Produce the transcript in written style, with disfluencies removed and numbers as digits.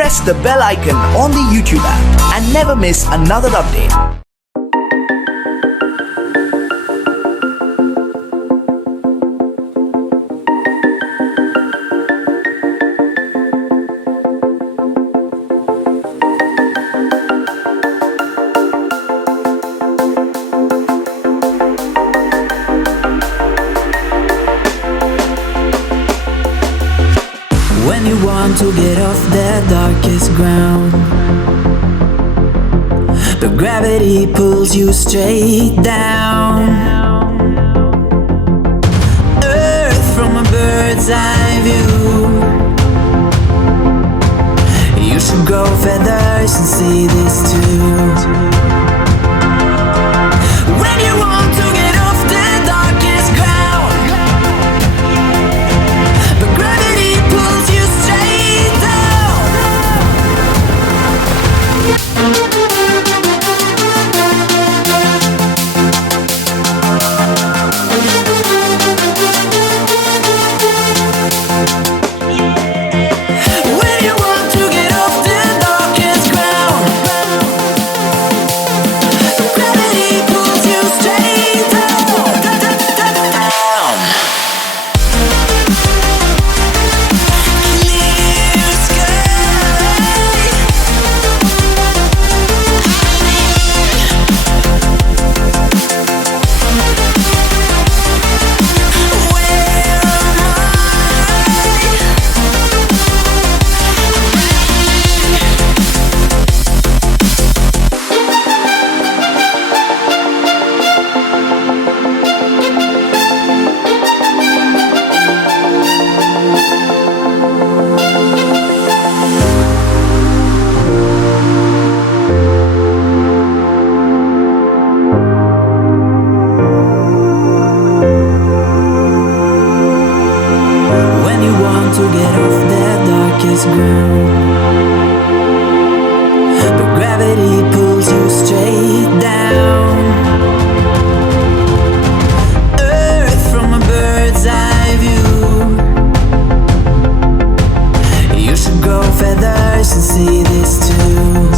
press the bell icon on the YouTube app and never miss another update. When you want to get off the darkest ground, but gravity pulls you straight down. Earth from a bird's eye view. You should grow feathers and see this too. When you want to get off the darkest ground, but gravity pulls you straight down. When you want to get off the darkest ground, but gravity pulls you straight down, down. Clear sky. Where am When you want to get off the darkest ground, but gravity pulls you straight down. Earth from a bird's eye view. You should grow feathers and see this too.